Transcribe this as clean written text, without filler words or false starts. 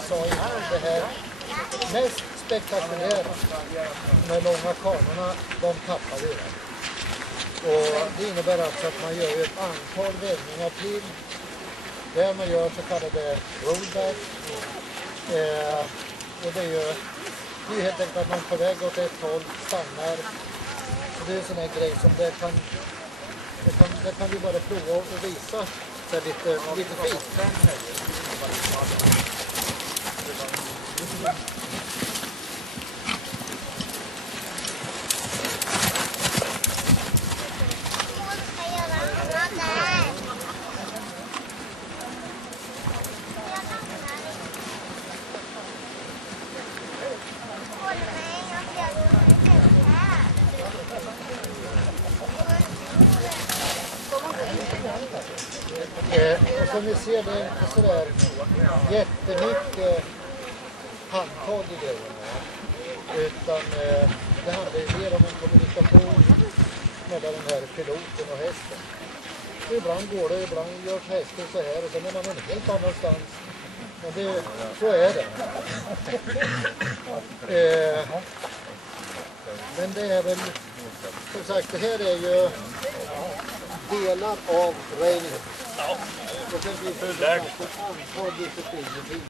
jag sa innan, det här mest spektakulära med långa kanorna, de tappar vi. Och det innebär alltså att man gör ett antal vändningar till där man gör så kallade rollback. Och det är ju helt enkelt att man på väg åt ett håll stannar. Och det är en sån här grej som det kan vi bara prova och visa så lite fint. Och som ni ser, det är inte sådär jättemycket handtag i grejerna, utan det handlar ju mer om en kommunikation mellan den här piloten och hästen. Och ibland går det, ibland gör hästen så här och sen är man en helt annanstans. Men så är det. Men det är väl, som sagt, det här är ju delar av Raining. Och sen blir det ett antal discipliner.